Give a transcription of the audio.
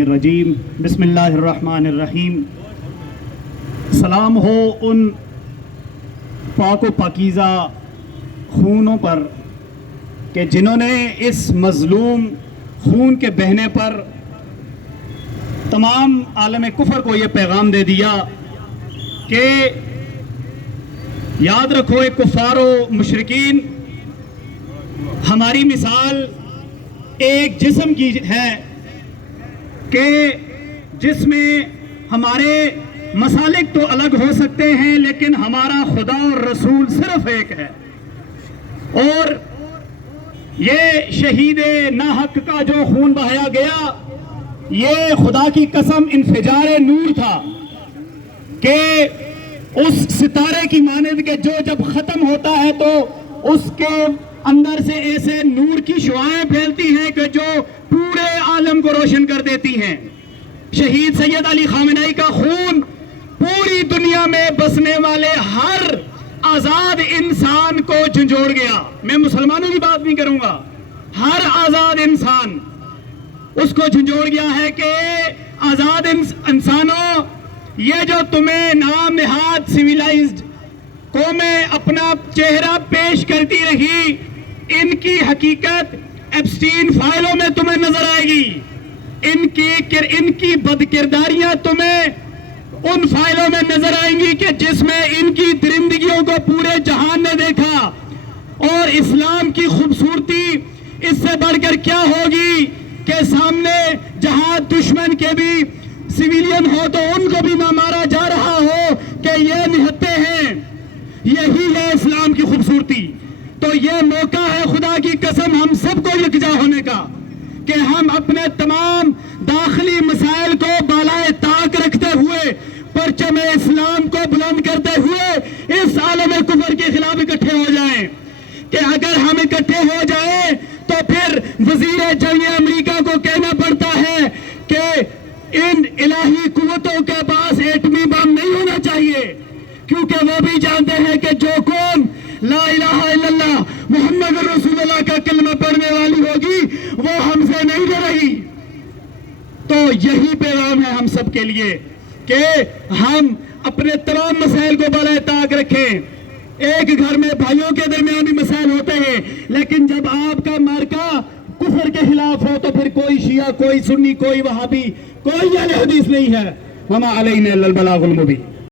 الرجیم بسم اللہ الرحمن الرحیم۔ سلام ہو ان پاک و پاکیزہ خونوں پر کہ جنہوں نے اس مظلوم خون کے بہنے پر تمام عالم کفر کو یہ پیغام دے دیا کہ یاد رکھو اے کفار و مشرکین، ہماری مثال ایک جسم کی ہے کہ جس میں ہمارے مسالک تو الگ ہو سکتے ہیں لیکن ہمارا خدا اور رسول صرف ایک ہے۔ اور یہ شہید ناحق کا جو خون بہایا گیا، یہ خدا کی قسم انفجار نور تھا کہ اس ستارے کی مانند کہ جو جب ختم ہوتا ہے تو اس کے اندر سے ایسے نور کی شعاعیں پھیلتی ہیں کہ جو پورے عالم کو روشن کر دیتی ہیں۔ شہید سید علی خامنہئی کا خون پوری دنیا میں بسنے والے ہر آزاد انسان کو جھنجھوڑ گیا۔ میں مسلمانوں کی بات نہیں کروں گا، ہر آزاد انسان اس کو جھنجھوڑ گیا ہے کہ آزاد انسانوں، یہ جو تمہیں نام نہاد سویلائزڈ قومیں اپنا چہرہ پیش کرتی رہی، ان کی حقیقت ایپسٹین فائلوں میں تمہیں نظر آئے گی۔ ان کی بد کرداریاں تمہیں ان فائلوں میں نظر آئیں گی کہ جس میں ان کی درندگیوں کو پورے جہان نے دیکھا۔ اور اسلام کی خوبصورتی اس سے بڑھ کر کیا ہوگی کہ سامنے جہاں دشمن کے بھی سویلین ہو تو ان کو بھی نہ مارا جا رہا ہو کہ یہ نہتے ہیں۔ یہی ہے اسلام کی خوبصورتی۔ تو یہ موقع ہے خدا کی قسم ہم سب کو یکجا ہونے کا کہ ہم اپنے تمام داخلی مسائل کو بالائے طاق رکھتے ہوئے، پرچم اسلام کو بلند کرتے ہوئے اس عالم کفر کے خلاف اکٹھے ہو جائیں۔ کہ اگر ہم اکٹھے ہو جائیں تو پھر وزیر جنگ امریکہ کو کہنا پڑتا ہے کہ ان الہی قوتوں کے پاس ایٹمی بم نہیں ہونا چاہیے، کیونکہ وہ بھی جانتے ہیں کہ جو قوم لا الہ الا اللہ محمد رسول اللہ کا کلمہ پڑھنے والی ہوگی وہ ہم سے نہیں ڈر رہی۔ تو یہی پیغام ہے ہم سب کے لیے کہ ہم اپنے تمام مسائل کو بالائے طاق رکھیں۔ ایک گھر میں بھائیوں کے درمیان بھی مسائل ہوتے ہیں، لیکن جب آپ کا مارکا کفر کے خلاف ہو تو پھر کوئی شیعہ، کوئی سنی، کوئی وہابی، کوئی اہل حدیث نہیں ہے۔ وما علینا الا البلاغ المبین۔